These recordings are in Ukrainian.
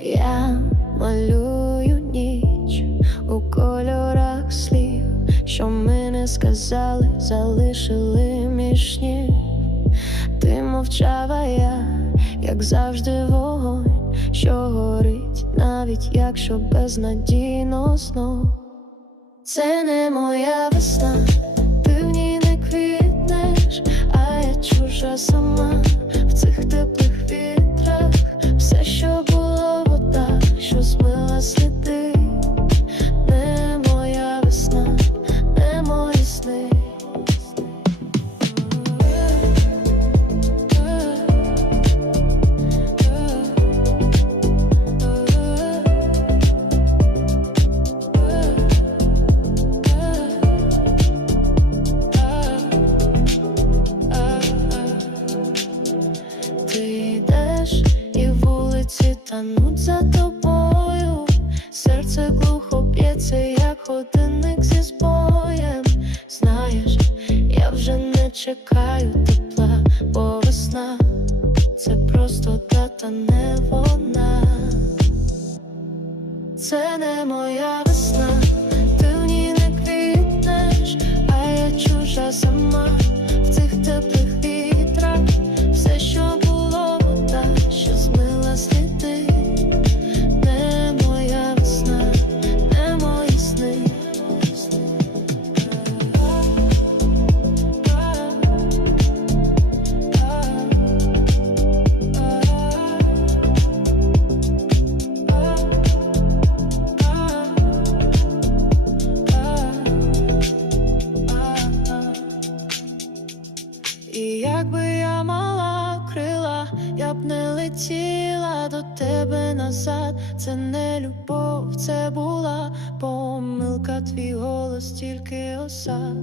Я малюю ніч у кольорах слів, що ми не сказали, залишили між ніг. Ти мовчав, я, як завжди, вогонь, що горить, навіть якщо безнадійно знов. Це не моя сама в цих теплих вітрах. Все, що було вода, що змила тануть за тобою. Серце глухо б'ється, як годинник зі збоєм. Знаєш, я вже не чекаю тепла, бо весна це просто дата, не вона. Це не моя весна, я б не летіла до тебе назад. Це не любов, це була помилка, твій голос тільки осад.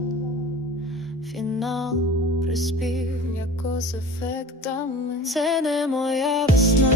Фінал приспів, як з ефектами. Це не моя весна,